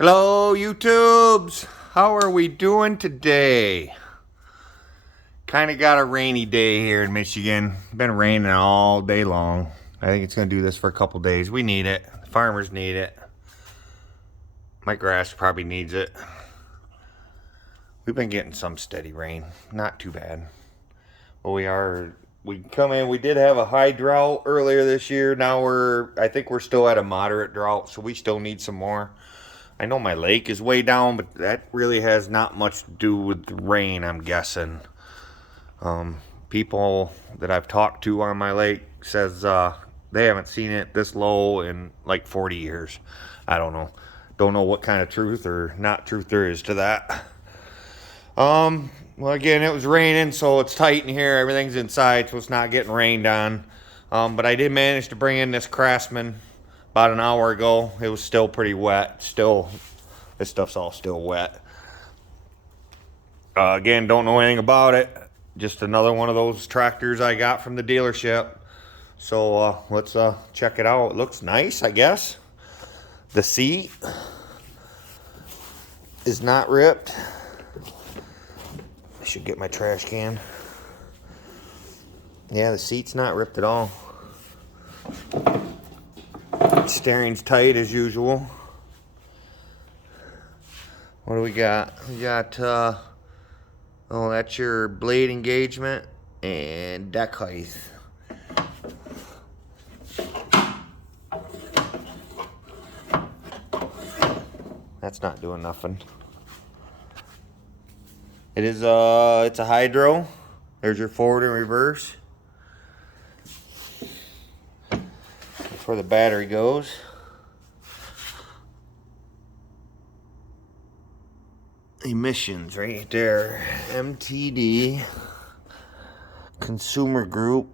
Hello, YouTubes. How are we doing today? Kind of got a rainy day here in Michigan. Been raining all day long. I think it's going to do this for a couple days. We need it. Farmers need it. My grass probably needs it. We've been getting some steady rain. Not too bad. But we come in, we did have a high drought earlier this year. Now I think we're still at a moderate drought, so we still need some more. I know my lake is way down, but that really has not much to do with the rain, I'm guessing. People that I've talked to on my lake says they haven't seen it this low in like 40 years. I don't know. Don't know what kind of truth or not truth there is to that. Well, again, it was raining, so it's tight in here. Everything's inside, so it's not getting rained on. But I did manage to bring in this Craftsman about an hour ago. It was still pretty wet. This stuff's all still wet. Again, don't know anything about it. Just another one of those tractors I got from the dealership. So let's check it out. It looks nice, I guess. The seat is not ripped. I should get my trash can. Yeah, the seat's not ripped at all. Steering's tight as usual. What do we got? We got, oh, that's your blade engagement and deck height. That's not doing nothing. It's a hydro. There's your forward and reverse. That's where the battery goes. Emissions right there. MTD. Consumer Group.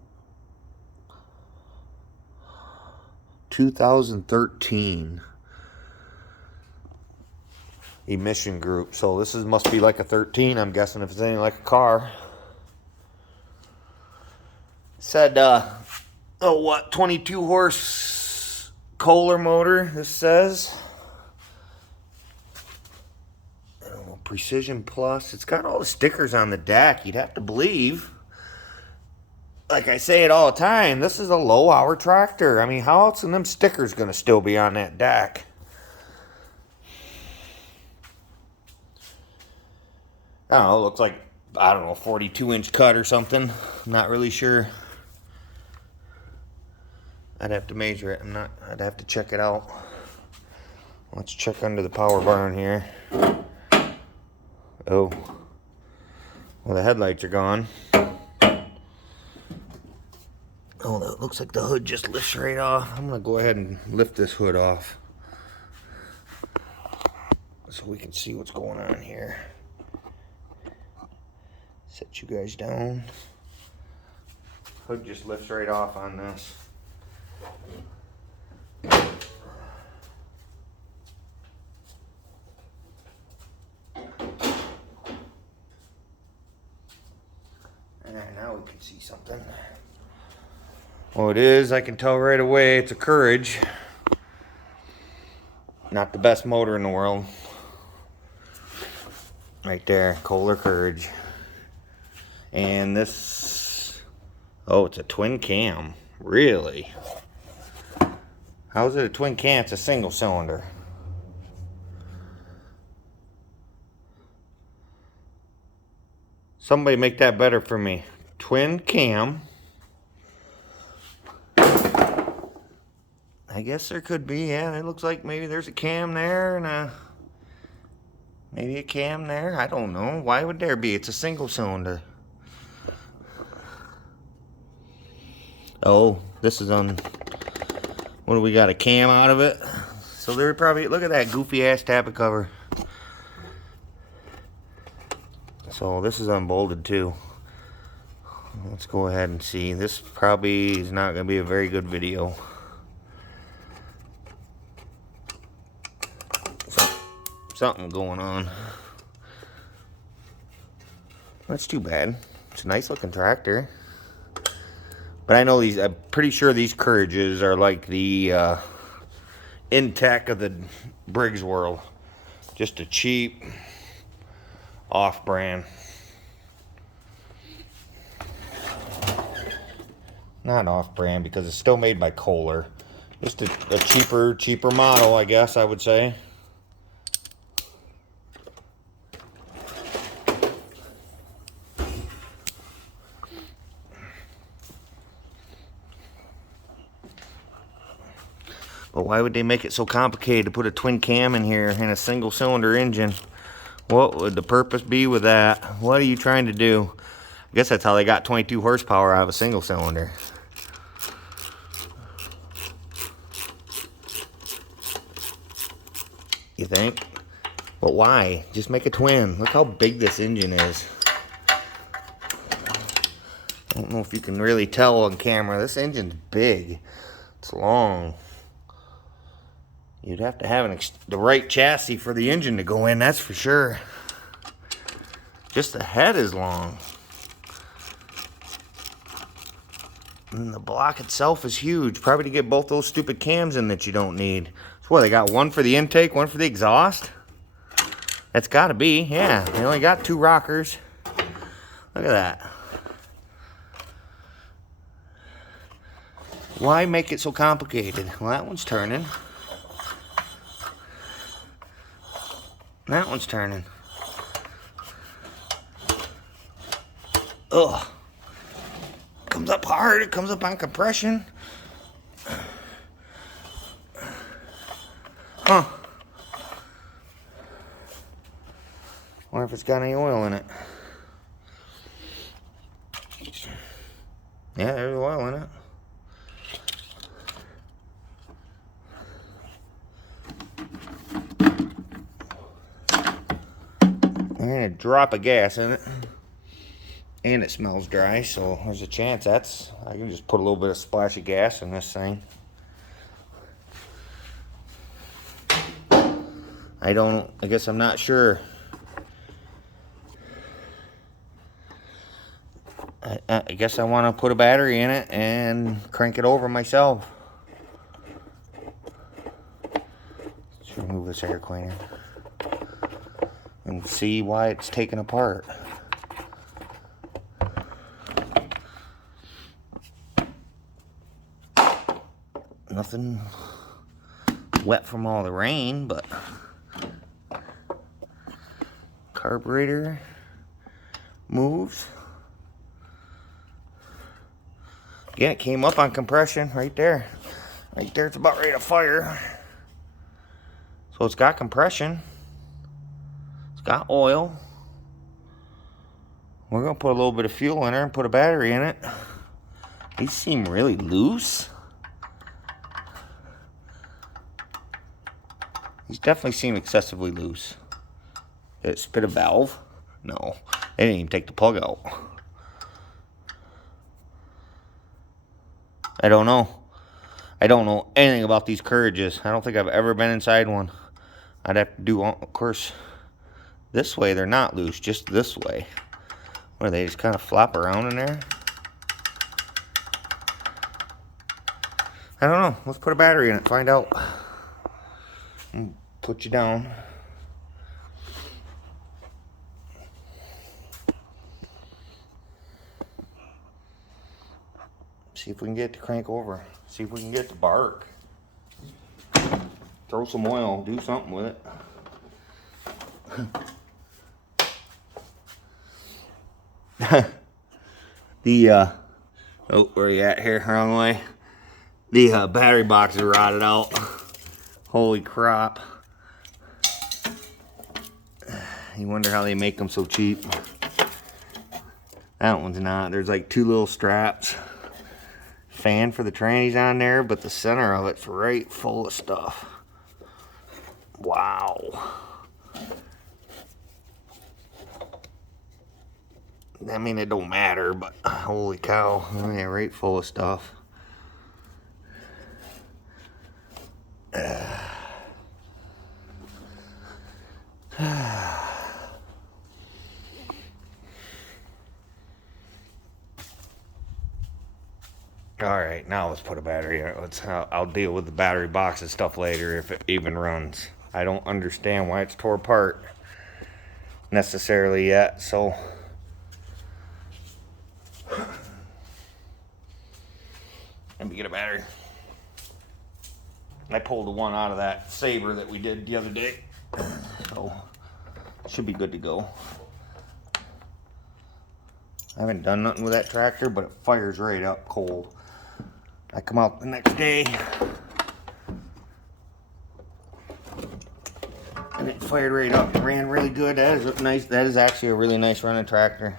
2013. Emission group. So this must be like a 13, I'm guessing, if it's anything like a car. Said 22 horse Kohler motor, this says. I don't know, Precision Plus. It's got all the stickers on the deck. You'd have to believe, like I say it all the time, this is a low hour tractor. I mean, how else are them stickers gonna still be on that deck? I don't know, it looks like, I don't know, 42-inch cut or something. I'm not really sure. I'd have to measure it. I'd have to check it out. Let's check under the power barn here. Oh. Well, the headlights are gone. Oh, that looks like the hood just lifts right off. I'm going to go ahead and lift this hood off so we can see what's going on here. Set you guys down. Hood just lifts right off on this. And now we can see something. Oh, it is. I can tell right away it's a Courage. Not the best motor in the world. Right there, Kohler Courage. And this, oh, it's a twin cam. Really? How is it a twin cam? It's a single cylinder. Somebody make that better for me. Twin cam. I guess there could be, yeah. It looks like maybe there's a cam there and maybe a cam there. I don't know. Why would there be? It's a single cylinder. Oh, this is on, what do we got, a cam out of it? So they're probably, look at that goofy ass tappet cover. So this is unbolted too. Let's go ahead and see. This probably is not going to be a very good video. Something going on. That's too bad. It's a nice looking tractor. But I know I'm pretty sure these Courages are like the Intech of the Briggs world. Just a cheap off-brand. Not off-brand because it's still made by Kohler. Just a cheaper model, I guess I would say. But why would they make it so complicated to put a twin cam in here and a single cylinder engine? What would the purpose be with that? What are you trying to do? I guess that's how they got 22 horsepower out of a single cylinder. You think? But why? Just make a twin. Look how big this engine is. I don't know if you can really tell on camera. This engine's big. It's long. You'd have to have the right chassis for the engine to go in, that's for sure. Just the head is long. And the block itself is huge. Probably to get both those stupid cams in that you don't need. So what, they got one for the intake, one for the exhaust? That's gotta be, yeah. They only got 2 rockers. Look at that. Why make it so complicated? Well, that one's turning. That one's turning. Ugh. Comes up hard. It comes up on compression. Huh. Wonder if it's got any oil in it. Yeah, there's oil in it. And a drop of gas in it, and it smells dry, so there's a chance I can just put a little bit of splash of gas in this thing. I guess I'm not sure. I guess I want to put a battery in it and crank it over myself. Let's remove this air cleaner and see why it's taken apart. Nothing wet from all the rain, but carburetor moves. Again, it came up on compression right there. Right there, it's about ready to fire. So it's got compression. Got oil. We're gonna put a little bit of fuel in there and put a battery in it. These seem really loose. These definitely seem excessively loose. Did it spit a valve? No. They didn't even take the plug out. I don't know. I don't know anything about these carriages. I don't think I've ever been inside one. I'd have to do, of course, this way they're not loose, just this way. Or they just kind of flop around in there. I don't know. Let's put a battery in it, find out. And put you down. See if we can get it to crank over. See if we can get it to bark. Throw some oil, do something with it. Oh, where are you at here? Wrong way. The battery box is rotted out. Holy crap. You wonder how they make them so cheap. That one's not. There's like 2 little straps. Fan for the trannies on there, but the center of it's right full of stuff. Wow. I mean, it don't matter, but holy cow. Yeah, right full of stuff. Alright, now let's put a battery in it. I'll deal with the battery box and stuff later if it even runs. I don't understand why it's tore apart necessarily yet, so let me get a battery. I pulled the one out of that saber that we did the other day, so it should be good to go. I haven't done nothing with that tractor, but it fires right up cold. I come out the next day and it fired right up. It ran really good. That is nice. That is actually a really nice running tractor.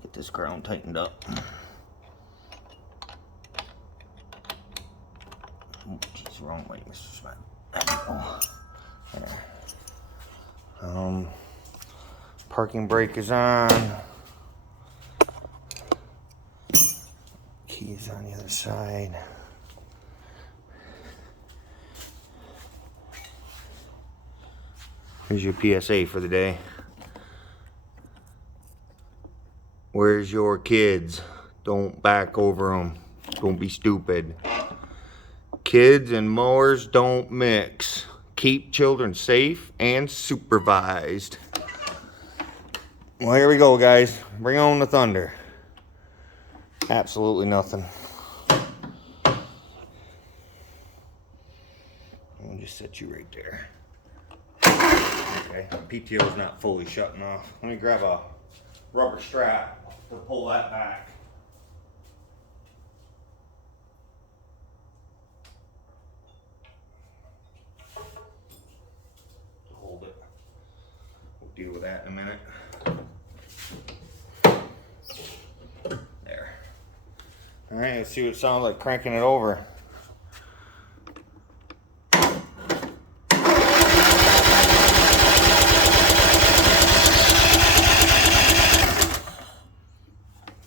Get this ground tightened up. Oh, geez, wrong way, Mr. Smith. There we go. There. Parking brake is on. Keys on the other side. Here's your PSA for the day. Where's your kids? Don't back over them. Don't be stupid. Kids and mowers don't mix. Keep children safe and supervised. Well, here we go, guys. Bring on the thunder. Absolutely nothing. I'll just set you right there. Okay, PTO is not fully shutting off. Let me grab a rubber strap to pull that back. Hold it. We'll deal with that in a minute. There. All right, let's see what it sounds like cranking it over.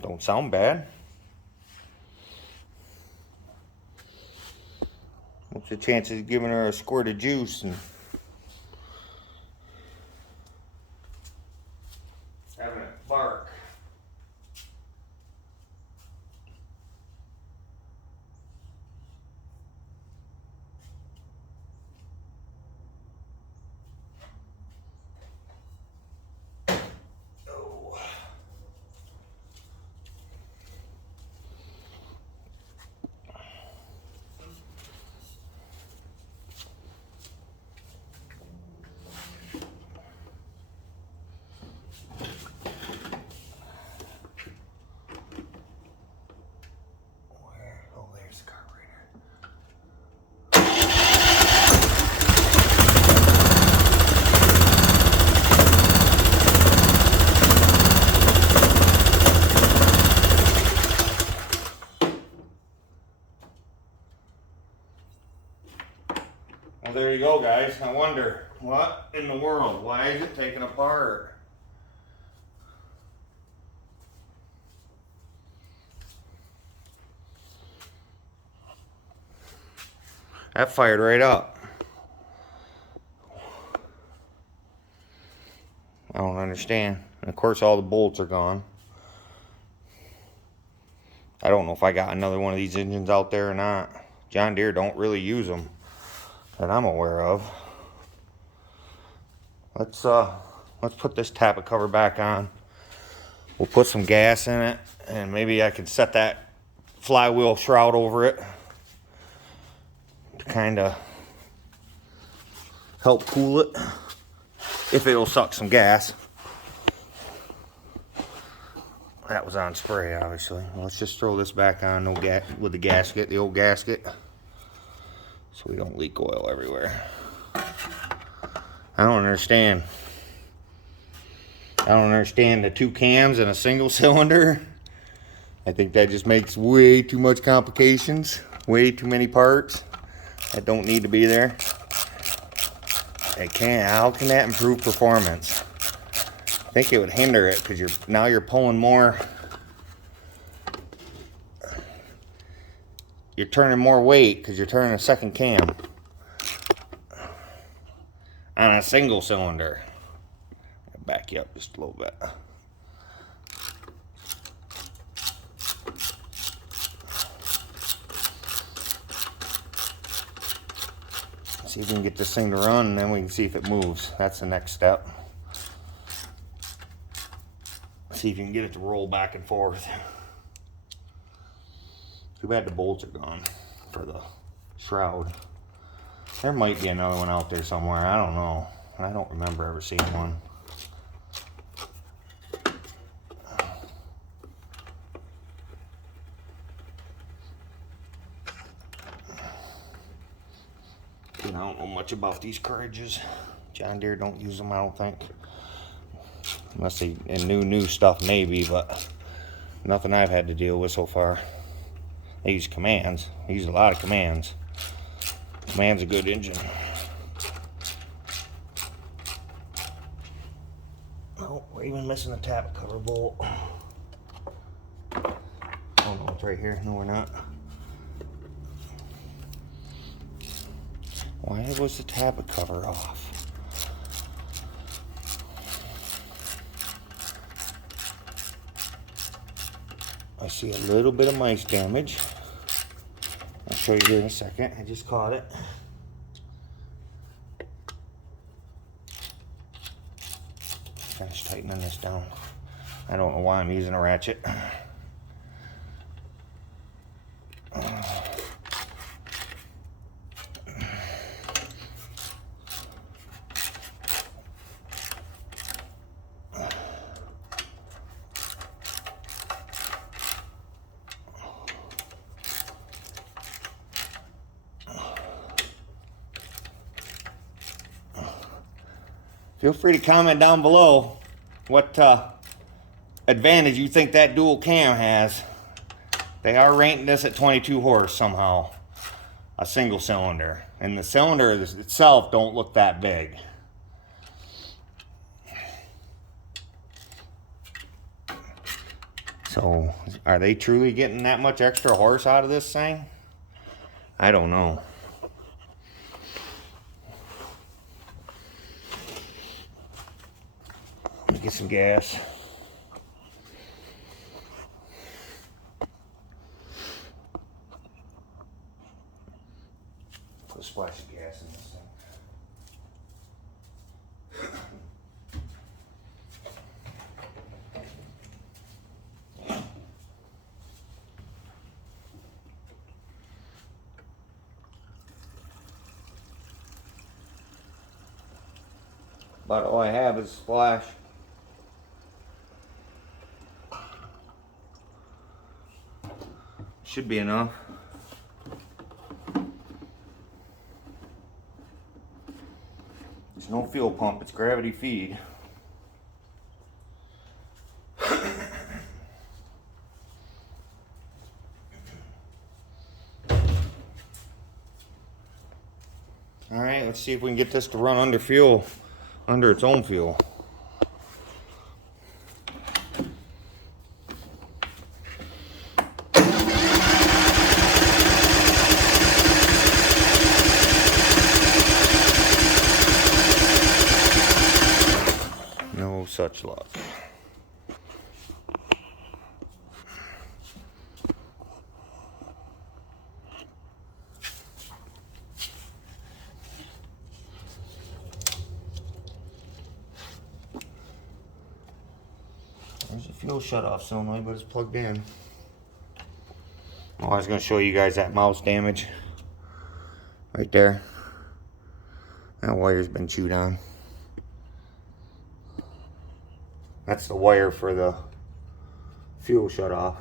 Don't sound bad. What's the chances of giving her a squirt of juice and having it bark? Well, there you go, guys. I wonder, what in the world? Why is it taken apart? That fired right up. I don't understand. And of course, all the bolts are gone. I don't know if I got another one of these engines out there or not. John Deere don't really use them that I'm aware of. Let's put this tappet cover back on. We'll put some gas in it, and maybe I can set that flywheel shroud over it to kind of help cool it, if it'll suck some gas. That was on spray, obviously. Well, let's just throw this back on with the gasket, the old gasket, so we don't leak oil everywhere. I don't understand. I don't understand the two cams and a single cylinder. I think that just makes way too much complications, way too many parts that don't need to be there. How can that improve performance? I think it would hinder it because you're pulling more. You're turning more weight because you're turning a second cam. I on a single cylinder. I'll back you up just a little bit. See if we can get this thing to run, and then we can see if it moves. That's the next step. See if you can get it to roll back and forth. Too bad the bolts are gone for the shroud. There might be another one out there somewhere. I don't know. I don't remember ever seeing one. I don't know much about these carriages. John Deere don't use them, I don't think. Unless they in new stuff maybe, but nothing I've had to deal with so far. They use commands. They use a lot of commands. Command's a good engine. Oh, we're even missing the tap cover bolt. Oh no, it's right here. No, we're not. Why was the tab cover off? I see a little bit of mice damage. I'll show you here in a second. I just caught it. Finish tightening this down. I don't know why I'm using a ratchet. Feel free to comment down below what advantage you think that dual cam has. They are rating this at 22 horse somehow, a single cylinder, and the cylinder itself don't look that big. So are they truly getting that much extra horse out of this thing? I don't know. Get some gas. Put a splash of gas in this thing. About all I have is splash. Should be enough. There's no fuel pump, it's gravity feed. Alright, let's see if we can get this to run under fuel, under its own fuel. No such luck. There's a fuel shut-off solenoid, but it's plugged in. Oh, I was going to show you guys that mouse damage right there. That wire's been chewed on. That's the wire for the fuel shut-off.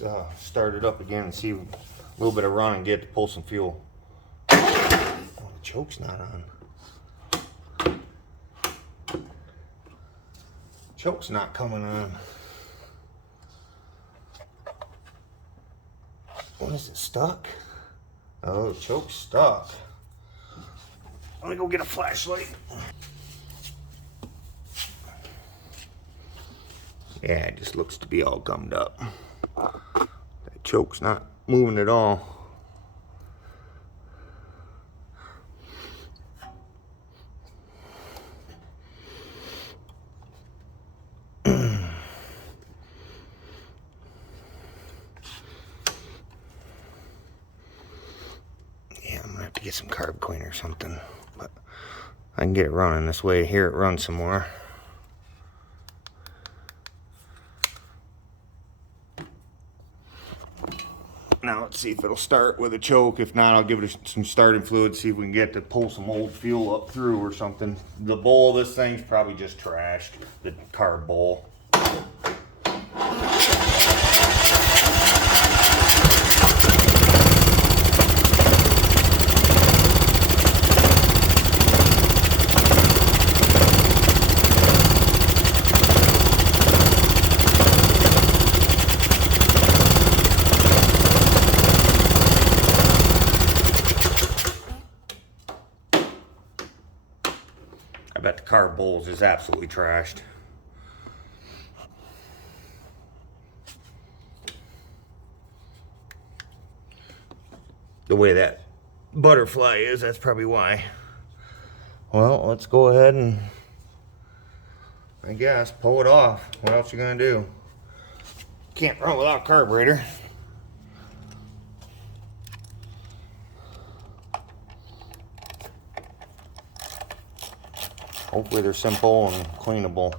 Let's start it up again and see a little bit of run and get it to pull some fuel. Oh, the choke's not on. Choke's not coming on. What is it, stuck? Oh, choke's stuck. Let me go get a flashlight. Yeah, it just looks to be all gummed up. That choke's not moving at all. Yeah, I'm gonna have to get some carb cleaner or something, but I can get it running this way. Hear it run some more. Now let's see if it'll start with a choke. If not, I'll give it some starting fluid, see if we can get to pull some old fuel up through or something. The bowl of this thing's probably just trashed, the carb bowl. I bet the carb bowls is absolutely trashed. The way that butterfly is, that's probably why. Well, let's go ahead and, I guess, pull it off. What else you gonna do? Can't run without carburetor. Hopefully they're simple and cleanable.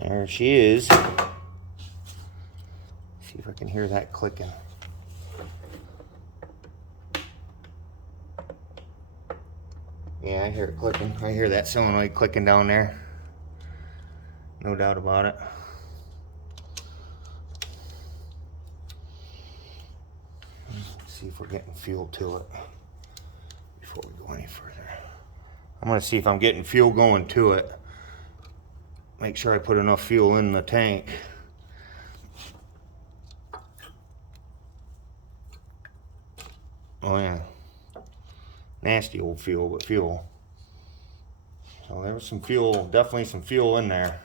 There she is. See if I can hear that clicking. Yeah, I hear it clicking. I hear that solenoid clicking down there. No doubt about it. Let's see if we're getting fuel to it before we go any further. I'm gonna see if I'm getting fuel going to it. Make sure I put enough fuel in the tank. Oh yeah, nasty old fuel, but fuel. So there was some fuel, definitely some fuel in there.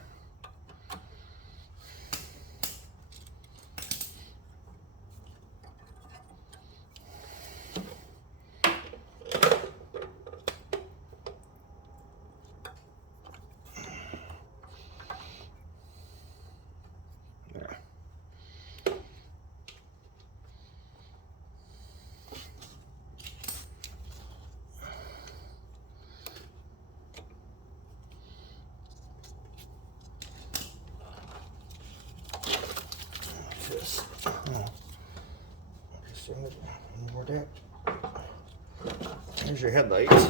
There's your headlights.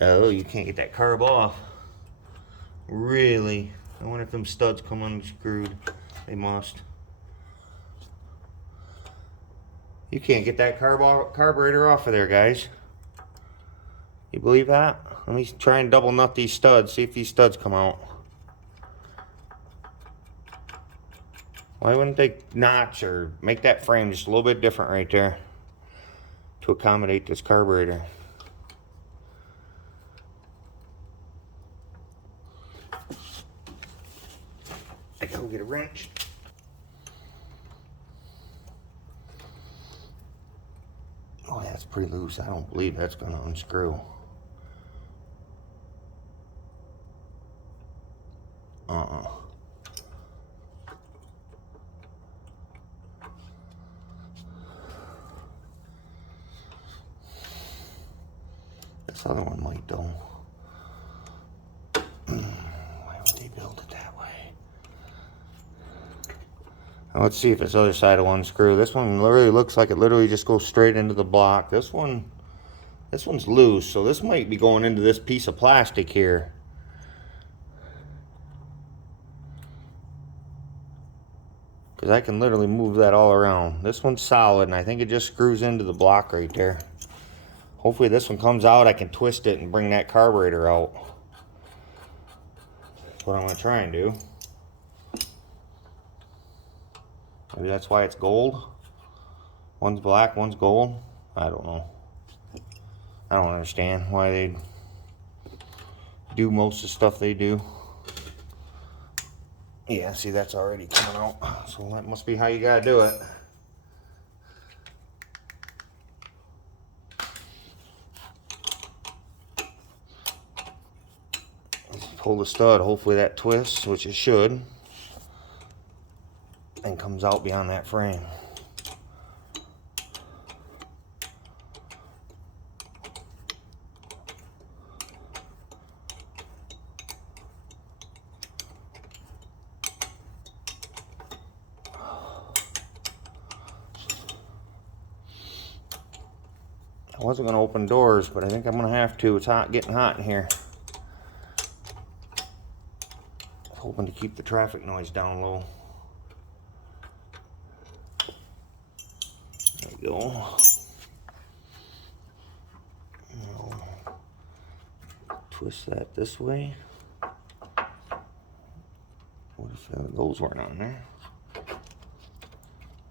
Oh, you can't get that carb off. Really? I wonder if them studs come unscrewed. They must. You can't get that carburetor off of there, guys. You believe that? Let me try and double nut these studs, see if these studs come out. Why wouldn't they notch or make that frame just a little bit different right there to accommodate this carburetor? I gotta go get a wrench. Oh, that's pretty loose. I don't believe that's gonna unscrew. This other one might though. Why would they build it that way? Now let's see if this other side will unscrew. This one literally looks like it literally just goes straight into the block. This one's loose, so this might be going into this piece of plastic here. because I can literally move that all around. This one's solid, and I think it just screws into the block right there. Hopefully this one comes out, I can twist it and bring that carburetor out. That's what I'm going to try and do. Maybe that's why it's gold. One's black, one's gold. I don't know. I don't understand why they do most of the stuff they do. Yeah, see, that's already coming out. So that must be how you gotta do it. Let's pull the stud. Hopefully that twists, which it should, and comes out beyond that frame. I wasn't going to open doors, but I think I'm going to have to. It's getting hot in here. I was hoping to keep the traffic noise down low. There we go. Now, twist that this way. What if those weren't on there?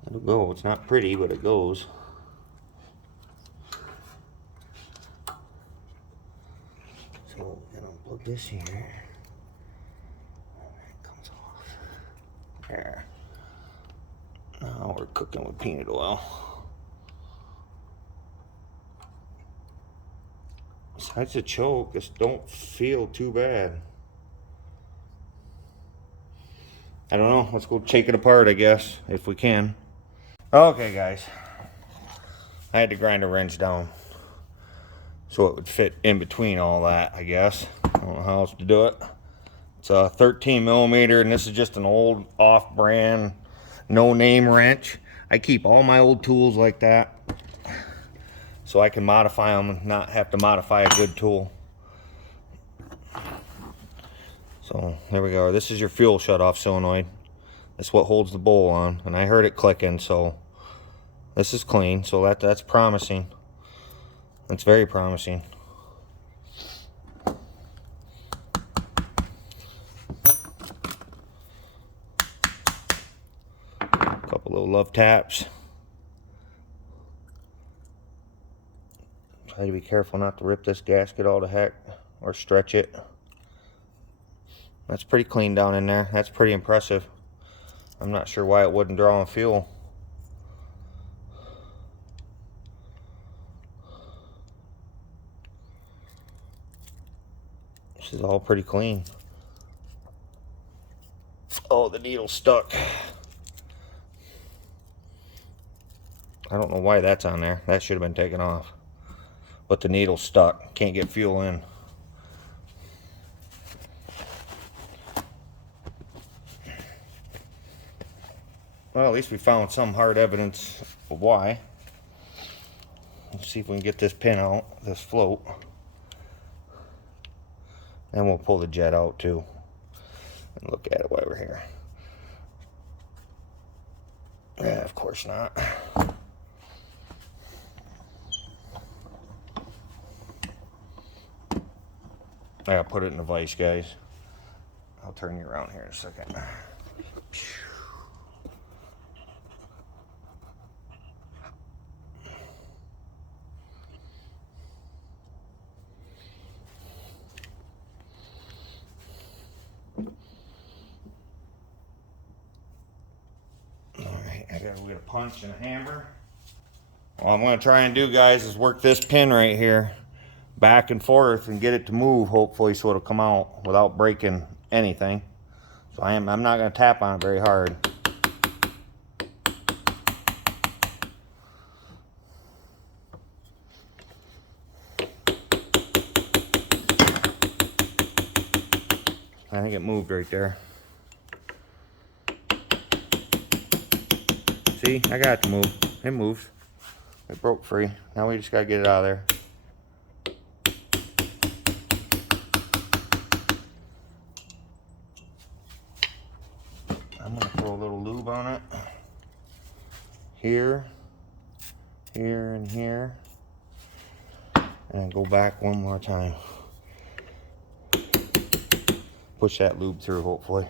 It'll go. It's not pretty, but it goes. So we're gonna unplug this here. And it comes off. There. Now we're cooking with peanut oil. Besides the choke, this don't feel too bad. I don't know. Let's go take it apart, I guess, if we can. Okay, guys. I had to grind a wrench down so it would fit in between all that, I guess. I don't know how else to do it. It's a 13 millimeter, and this is just an old off-brand, no-name wrench. I keep all my old tools like that so I can modify them and not have to modify a good tool. So there we go. This is your fuel shut-off solenoid. That's what holds the bowl on, and I heard it clicking, so this is clean. So that's promising. That's very promising. Couple little love taps. Try to be careful not to rip this gasket all to heck or stretch it. That's pretty clean down in there. That's pretty impressive. I'm not sure why it wouldn't draw on fuel. This is all pretty clean. Oh, the needle's stuck. I don't know why that's on there. That should have been taken off. But the needle's stuck. Can't get fuel in. Well, at least we found some hard evidence of why. Let's see if we can get this pin out, this float. And we'll pull the jet out too. And look at it while we're here. Yeah, of course not. I gotta put it in the vise, guys. I'll turn you around here in a second. Alright, I gotta get a punch and a hammer. What I'm gonna try and do, guys, is work this pin right here back and forth and get it to move, hopefully, so it'll come out without breaking anything. So I'm not going to tap on it very hard. I think it moved right there. See, I got it to move. It moves. It broke free. Now we just got to get it out of there. I'm going to throw a little lube on it. here, here, and here. And go back one more time. Push that lube through, hopefully.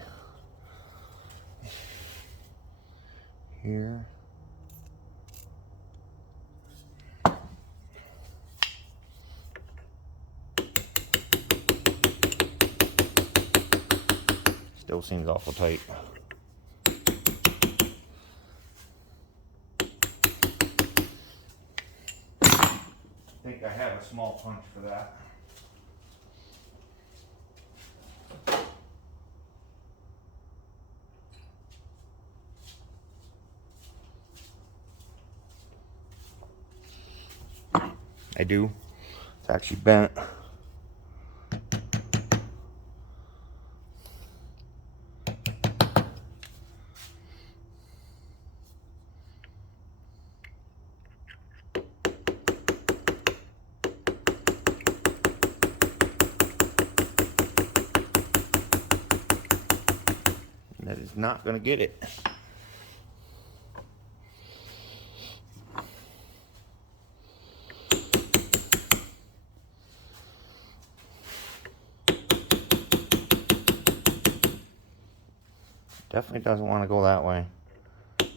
Here. Still seems awful tight. I think I have a small punch for that. I do. It's actually bent. That is not going to get it. Definitely doesn't want to go that way. It's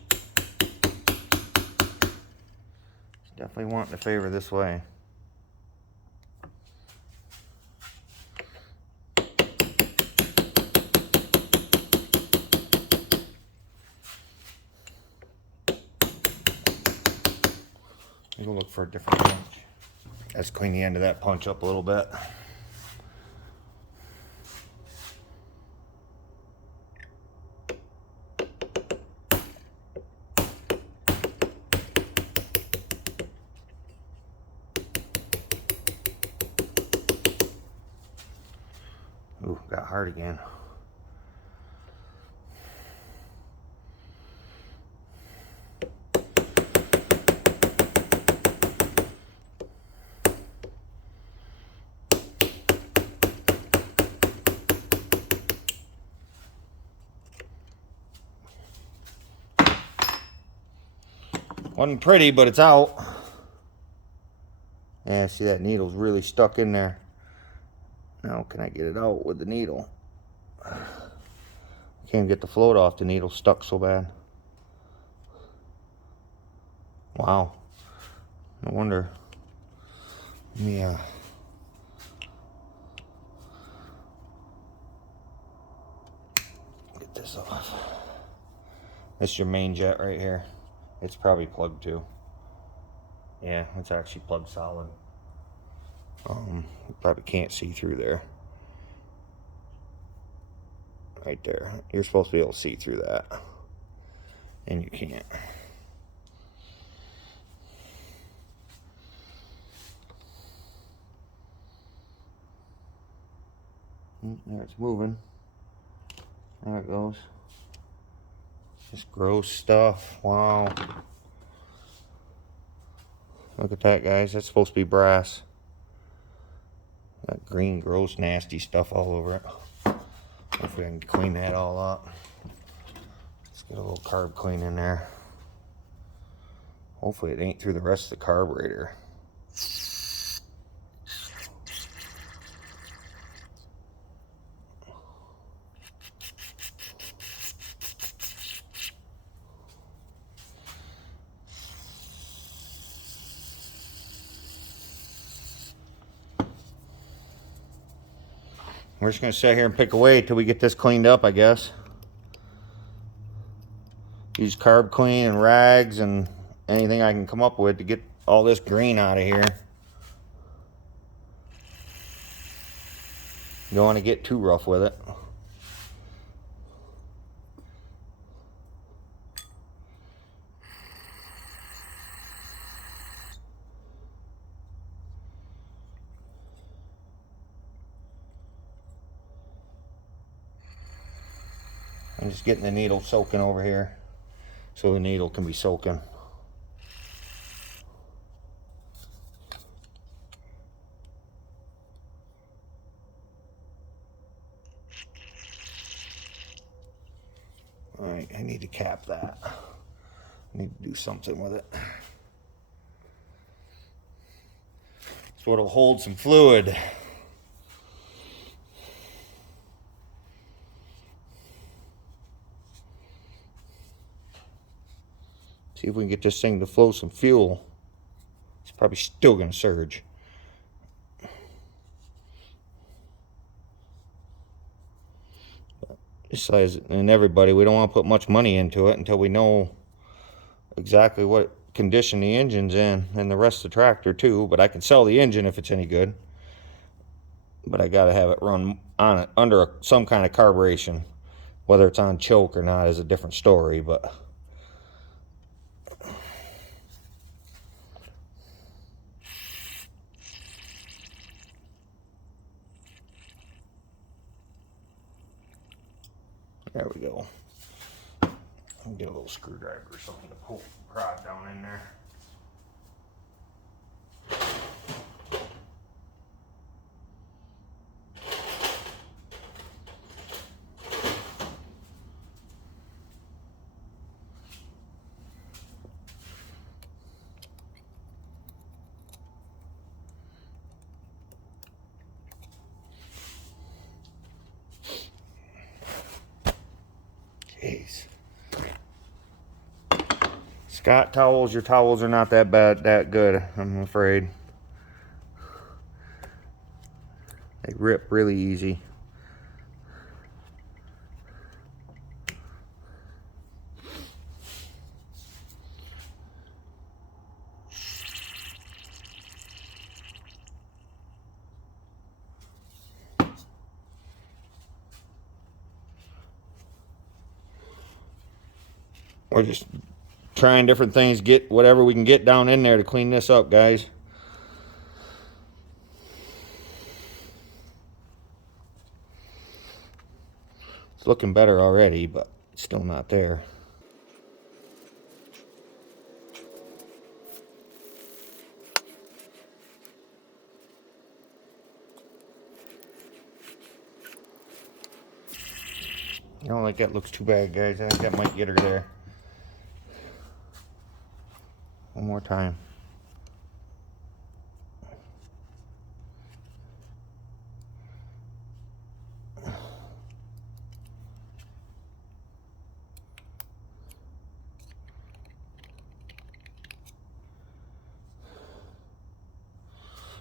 definitely wanting to favor this way. We'll look for a different punch. Let's clean the end of that punch up a little bit. Ooh, got hard again. Wasn't pretty, but it's out. Yeah, see that needle's really stuck in there. Now can I get it out with the needle? Can't get the float off, the needle's stuck so bad. Wow. No wonder. Yeah. Get this off. This is your main jet right here. It's probably plugged too. Yeah, it's actually plugged solid. You probably can't see through there. Right there. You're supposed to be able to see through that. And you can't. There, it's moving. There it goes. Just gross stuff. Wow. Look at that, guys. That's supposed to be brass. That green, gross, nasty stuff all over it. Hopefully I can clean that all up. Let's get a little carb clean in there. Hopefully it ain't through the rest of the carburetor. We're just going to sit here and pick away till we get this cleaned up, I guess. Use carb clean and rags and anything I can come up with to get all this green out of here. You don't want to get too rough with it. I'm just getting the needle soaking over here so the needle can be soaking. All right, I need to cap that. Need to do something with it. It's what'll hold some fluid. See if we can get this thing to flow some fuel. It's probably still going to surge. Besides, and everybody, we don't want to put much money into it until we know exactly what condition the engine's in, and the rest of the tractor too. But I can sell the engine if it's any good. But I gotta have it run on it under some kind of carburation. Whether it's on choke or not is a different story, but there we go. I'll get a little screwdriver or something to poke the prod down in there. Jeez. Scott towels, your towels are not that bad, that good, I'm afraid. They rip really easy. We're just trying different things, get whatever we can get down in there to clean this up, guys. It's looking better already, but it's still not there. I don't think that looks too bad, guys. I think that might get her there. One more time.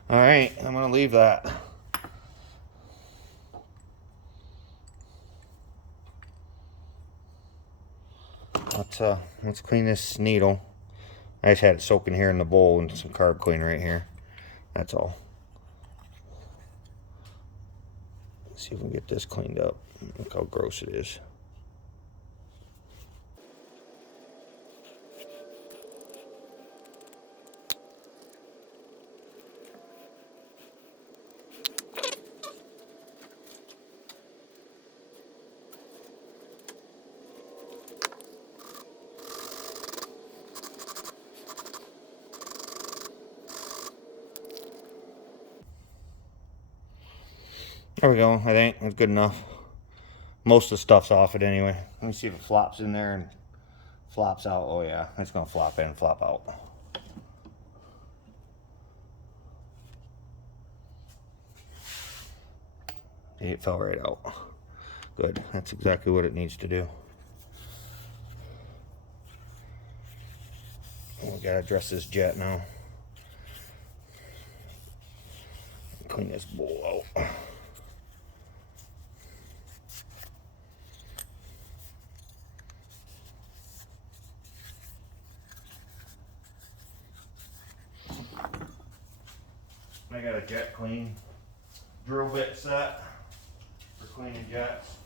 All right, I'm gonna leave that. Let's clean this needle. I just had it soaking here in the bowl and some carb cleaner right here. That's all. Let's see if we can get this cleaned up. Look how gross it is. There we go. I think that's good enough. Most of the stuff's off it anyway. Let me see if it flops in there and flops out. Oh yeah, it's gonna flop in and flop out. It fell right out. Good. That's exactly what it needs to do. We gotta address this jet now. Clean this bowl out. I got a jet clean drill bit set for cleaning jets.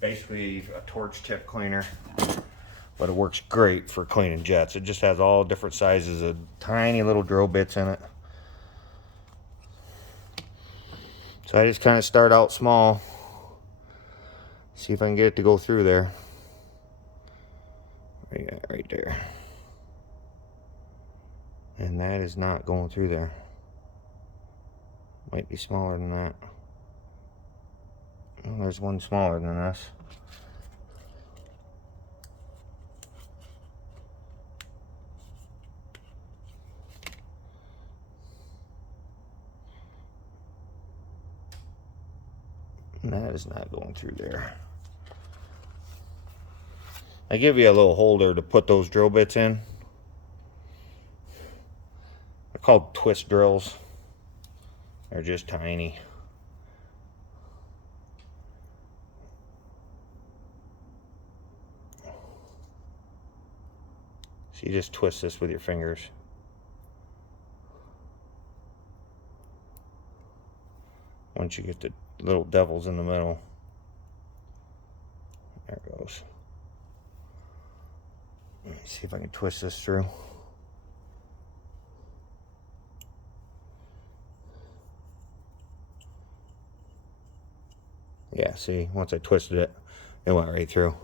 Basically a torch tip cleaner, but it works great for cleaning jets. It just has all different sizes of tiny little drill bits in it. So I just kind of start out small, see if I can get it to go through there. Yeah, right there. And that is not going through there. Might be smaller than that. Well, there's one smaller than this. And that is not going through there. I give you a little holder to put those drill bits in. They're called twist drills. They're just tiny. So you just twist this with your fingers. Once you get the little devils in the middle. There it goes. Let me see if I can twist this through. Yeah, see, once I twisted it, it went right through.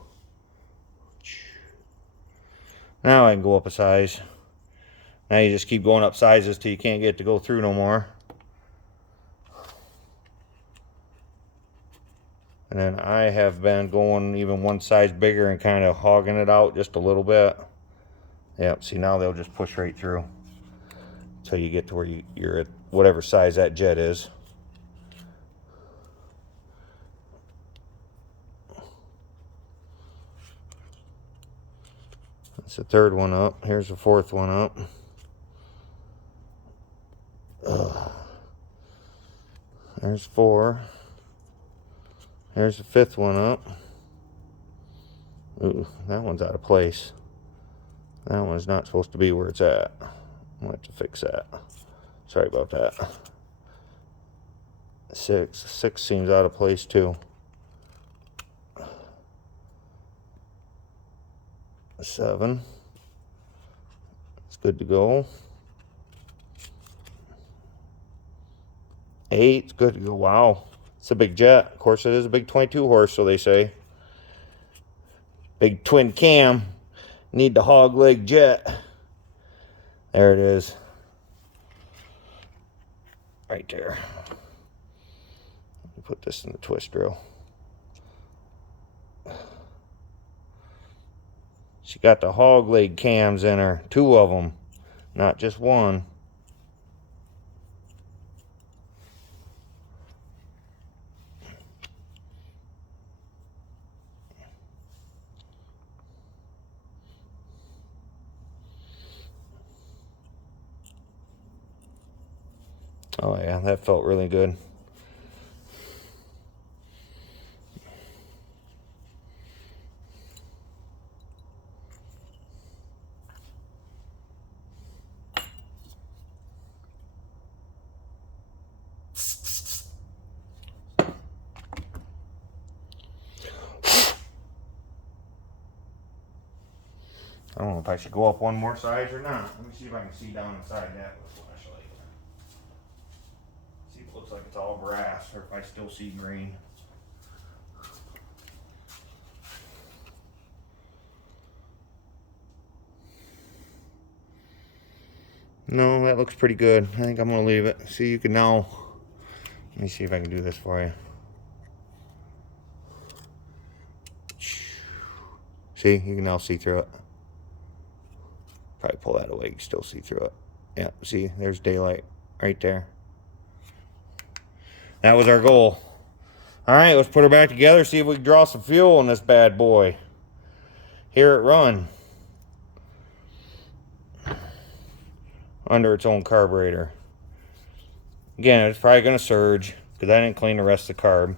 Now I can go up a size. Now you just keep going up sizes till you can't get it to go through no more. And then I have been going even one size bigger and kind of hogging it out just a little bit. Yep, see, now they'll just push right through until you get to where you're at whatever size that jet is. That's the third one up. Here's the fourth one up. There's 4. There's the 5th one up. Ooh, that one's out of place. That one's not supposed to be where it's at. I'll have to fix that. Sorry about that. 6 seems out of place too. 7. It's good to go. 8. It's good to go. Wow. It's a big jet. Of course, it is a big 22 horse, so they say. Big twin cam. Need the hog leg jet. There it is. Right there. Let me put this in the twist drill. She got the hog leg cams in her. 2 of them. Not just one. Oh yeah, that felt really good. I don't know if I should go up one more size or not. Let me see if I can see down inside that with a flashlight. See if it looks like it's all brass or if I still see green. No, that looks pretty good. I think I'm going to leave it. See, you can now... Let me see if I can do this for you. See, you can now see through it. Probably pull that away, you can still see through it. Yeah, see, there's daylight right there. That was our goal. Alright, let's put her back together, see if we can draw some fuel in this bad boy. Hear it run. Under its own carburetor. Again, it's probably going to surge because I didn't clean the rest of the carb.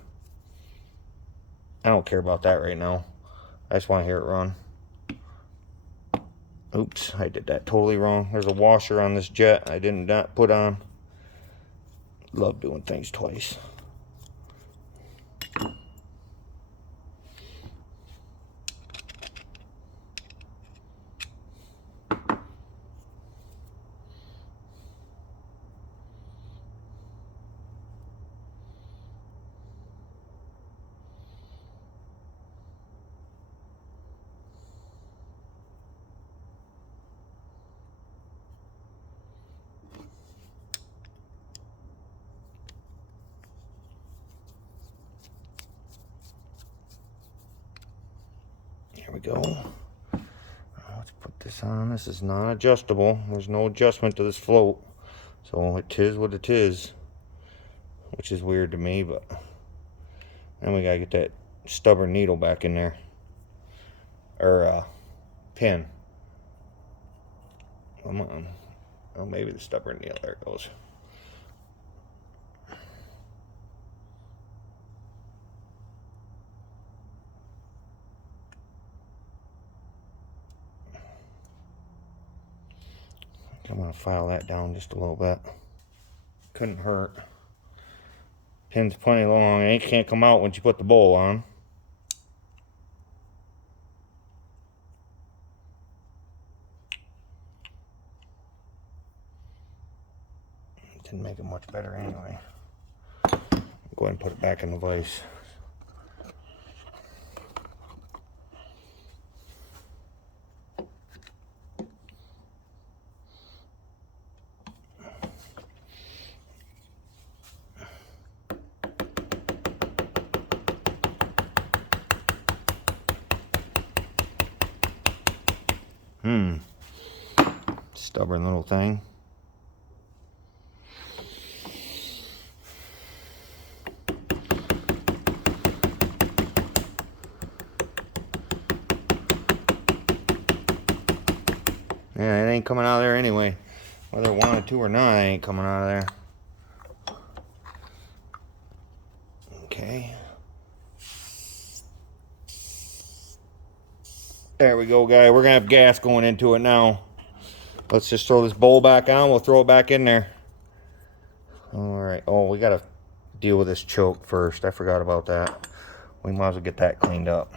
I don't care about that right now. I just want to hear it run. Oops, I did that totally wrong. There's a washer on this jet I did not put on. Love doing things twice. There we go. Let's put this on. This is not adjustable. There's no adjustment to this float. So it is what it is. Which is weird to me, but And we gotta get that stubborn needle back in there. Or pin. Come on. Oh, maybe the stubborn needle. There it goes. I'm gonna file that down just a little bit. Couldn't hurt. Pin's plenty long. It can't come out once you put the bowl on. Didn't make it much better anyway. Go ahead and put it back in the vise. Stubborn little thing. Yeah, it ain't coming out of there anyway. Whether it wanted to or not, it ain't coming out of there. Okay. There we go, guys. We're gonna have gas going into it now. Let's just throw this bowl back on. We'll throw it back in there. Alright. Oh, we gotta deal with this choke first. I forgot about that. We might as well get that cleaned up.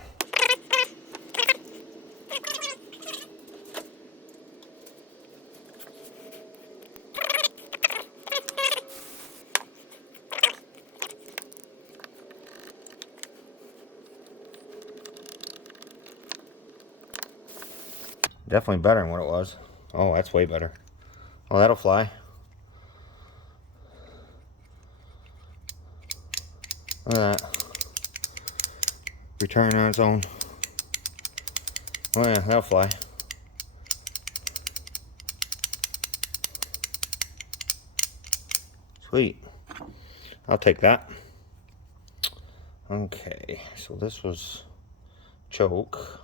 Definitely better than what it was. Oh, that's way better. Oh, that'll fly. Look at that. Return on its own. Oh yeah, that'll fly. Sweet. I'll take that. Okay, so this was choke.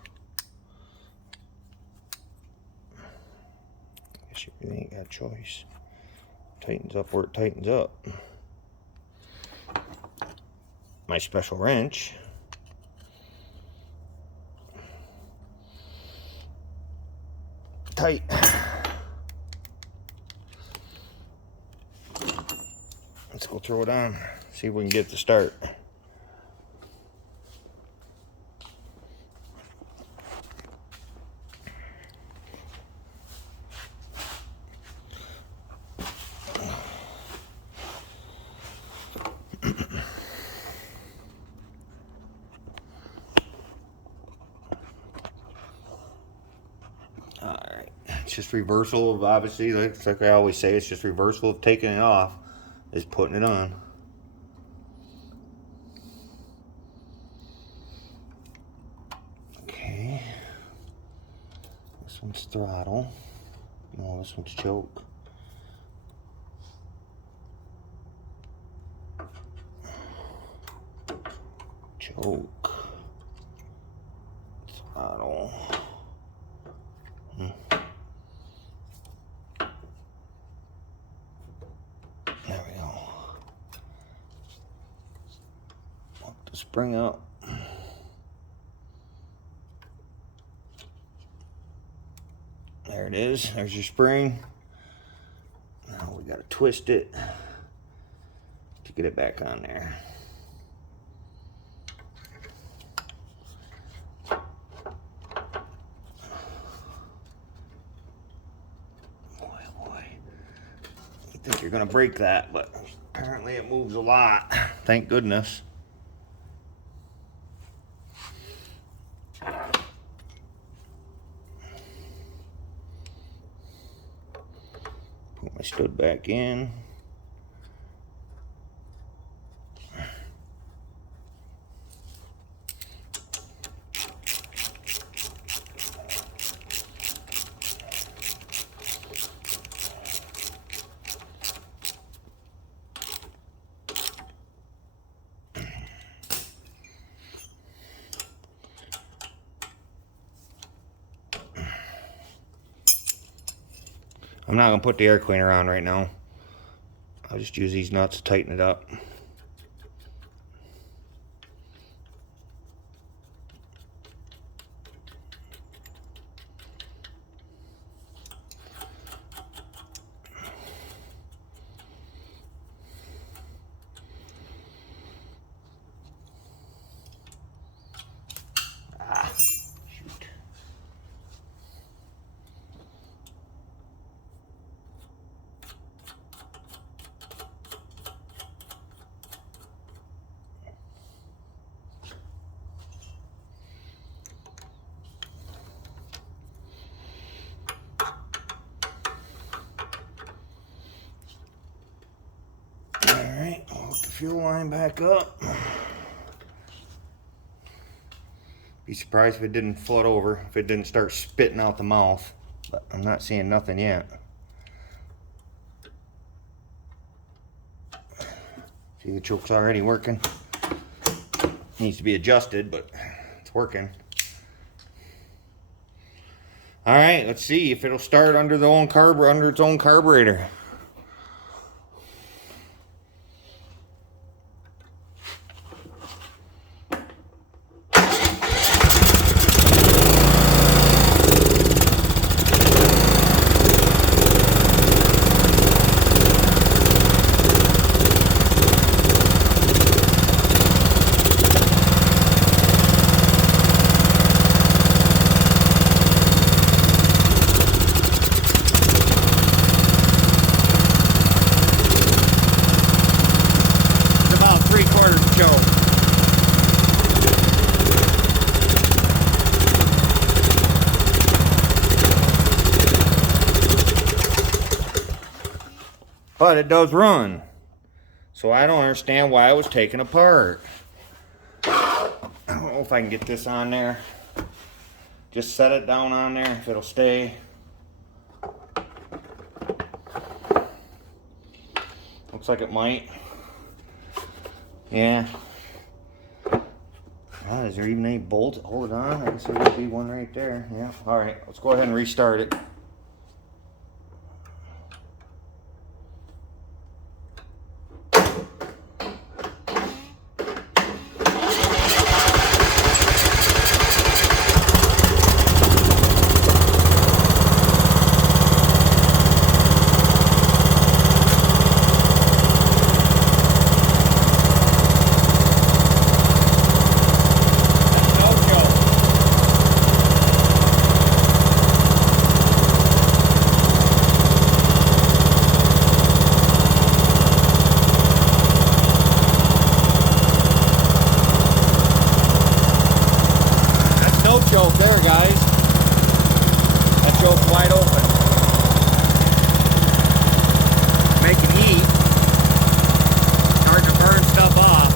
Guess you really ain't got a choice. Tightens up where it tightens up. My special wrench. Tight. Let's go throw it on. See if we can get it to start. It's just reversal of, obviously, like I always say, it's just reversal of taking it off is putting it on. Okay. This one's throttle. No, this one's choke. Choke. Throttle. There we go. Lock the spring up. There it is. There's your spring. Now we gotta twist it to get it back on there. I think you're gonna break that, but apparently it moves a lot. Thank goodness. Put my stud back in. I'm not going to put the air cleaner on right now. I'll just use these nuts to tighten it up. Alright, I'll hook the fuel line back up. Be surprised if it didn't flood over, if it didn't start spitting out the mouth. But I'm not seeing nothing yet. See, the choke's already working. Needs to be adjusted, but it's working. Alright, let's see if it'll start under its own carburetor. But it does run. So I don't understand why it was taken apart. I don't know if I can get this on there. Just set it down on there if it'll stay. Looks like it might. Yeah. Is there even any bolts? Hold it on. I guess there would be one right there. Yeah. Alright, let's go ahead and restart it. Choke there, guys. That choke's wide open. Making heat. Starting to burn stuff off.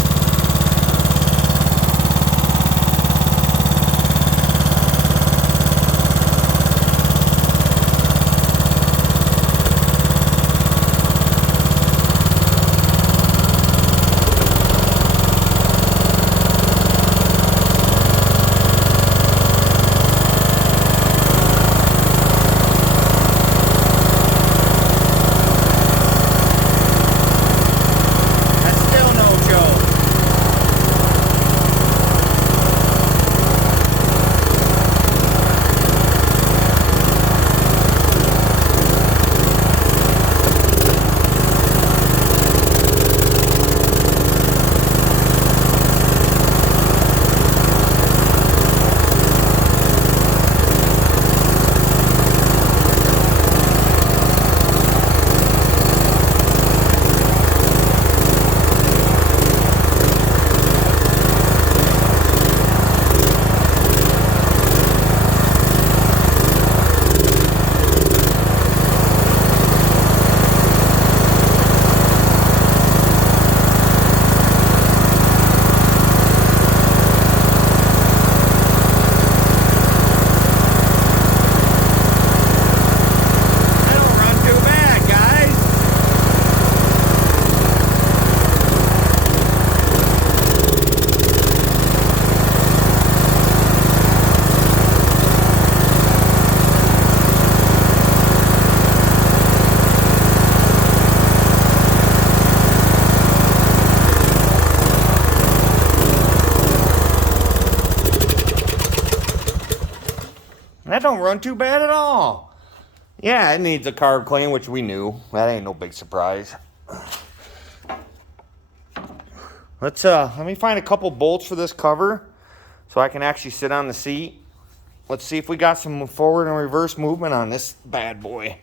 That don't run too bad at all. Yeah, it needs a carb clean, which we knew. That ain't no big surprise. Let me find a couple bolts for this cover so I can actually sit on the seat. Let's see if we got some forward and reverse movement on this bad boy.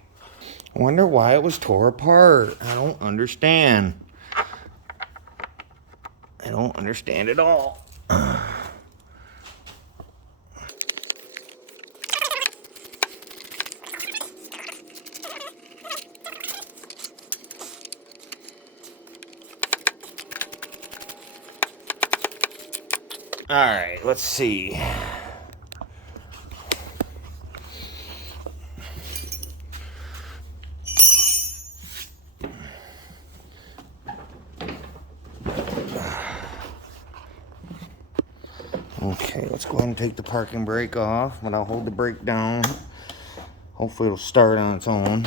I wonder why it was tore apart. I don't understand. I don't understand at all. All right, let's see. Okay, let's go ahead and take the parking brake off, but I'll hold the brake down. Hopefully it'll start on its own.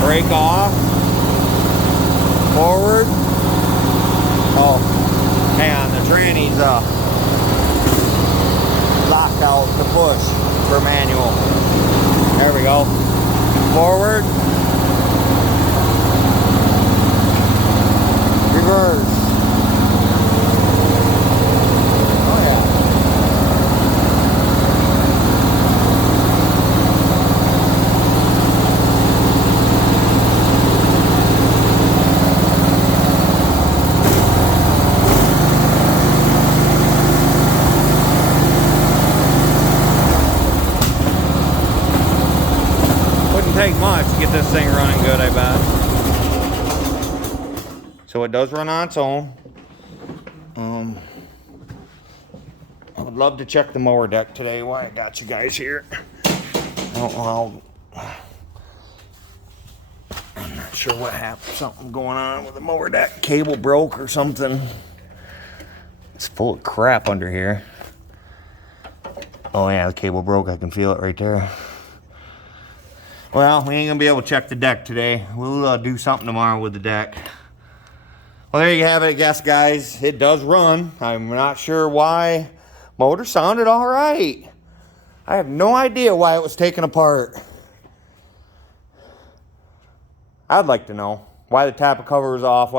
Brake off. Forward. Oh, hang on, the tranny's locked out to push for manual. There we go. Forward. Reverse. Oh yeah. Wouldn't take much to get this thing running good, I bet. So it does run on its own. I would love to check the mower deck today while I got you guys here. I'm not sure what happened. Something going on with the mower deck. Cable broke or something. It's full of crap under here. Oh yeah, the cable broke. I can feel it right there. Well, we ain't gonna be able to check the deck today. We'll do something tomorrow with the deck. Well, there you have it, I guess, guys. It does run. I'm not sure why. Motor sounded all right. I have no idea why it was taken apart. I'd like to know why the tappet cover was off,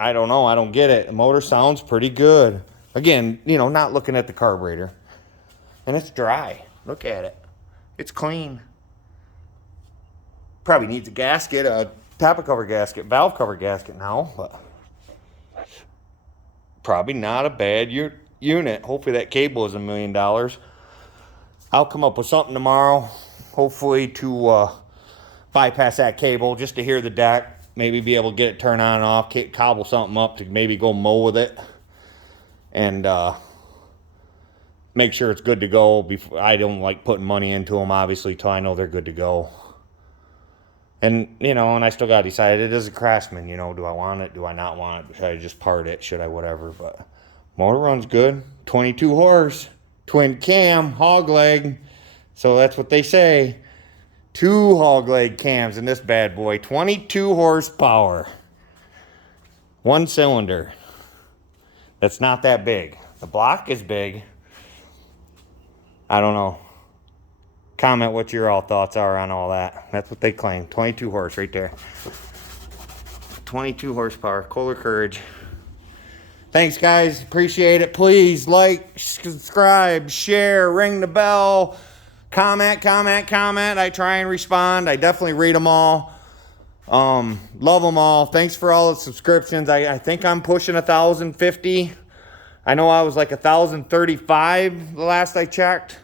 I don't know. I don't get it. The motor sounds pretty good. Again, you know, not looking at the carburetor. And it's dry. Look at it. It's clean. Probably needs a gasket, a tappet cover gasket, valve cover gasket now, but probably not a bad unit. Hopefully that cable is $1 million. I'll come up with something tomorrow, hopefully to bypass that cable just to hear the deck, maybe be able to get it turned on and off, cobble something up to maybe go mow with it, and make sure it's good to go. I don't like putting money into them, obviously, till I know they're good to go. And, you know, and I still got to decide, it is a Craftsman, you know, do I want it? Do I not want it? Should I just part it? Should I whatever? But motor runs good. 22 horse, twin cam, hog leg. So that's what they say. 2 hog leg cams in this bad boy. 22 horsepower. 1 cylinder. That's not that big. The block is big. I don't know. Comment what your all thoughts are on all that. That's what they claim. 22 horse right there. 22 horsepower. Kohler Courage. Thanks, guys. Appreciate it. Please like, subscribe, share, ring the bell. Comment. I try and respond. I definitely read them all. Love them all. Thanks for all the subscriptions. I think I'm pushing 1,050. I know I was like 1,035 the last I checked.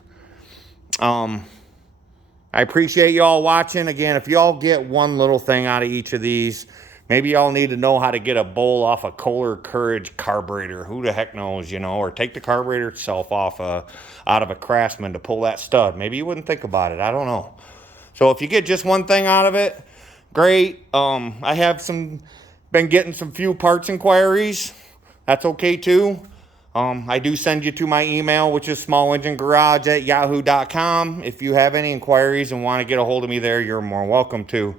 I appreciate y'all watching. Again, if y'all get one little thing out of each of these, maybe y'all need to know how to get a bowl off a Kohler Courage carburetor. Who the heck knows, you know? Or take the carburetor itself off out of a Craftsman to pull that stud. Maybe you wouldn't think about it. I don't know. So if you get just one thing out of it, great. I have been getting some few parts inquiries. That's okay too. I do send you to my email, which is smallenginegarage@yahoo.com. If you have any inquiries and want to get a hold of me there, you're more welcome to.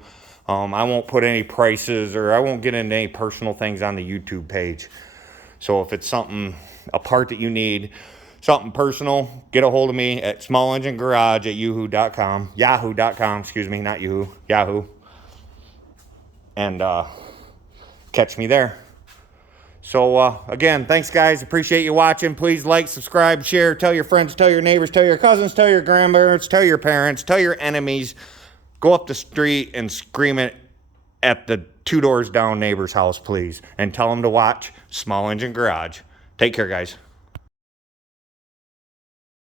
I won't put any prices, or I won't get into any personal things on the YouTube page. So if it's something, a part that you need, something personal, get a hold of me at smallenginegarage@yahoo.com. Yahoo.com, excuse me, not Yahoo. Yahoo. And catch me there. So, again, thanks, guys. Appreciate you watching. Please like, subscribe, share, tell your friends, tell your neighbors, tell your cousins, tell your grandparents, tell your parents, tell your enemies. Go up the street and scream it at the 2 doors down neighbor's house, please. And tell them to watch Small Engine Garage. Take care, guys.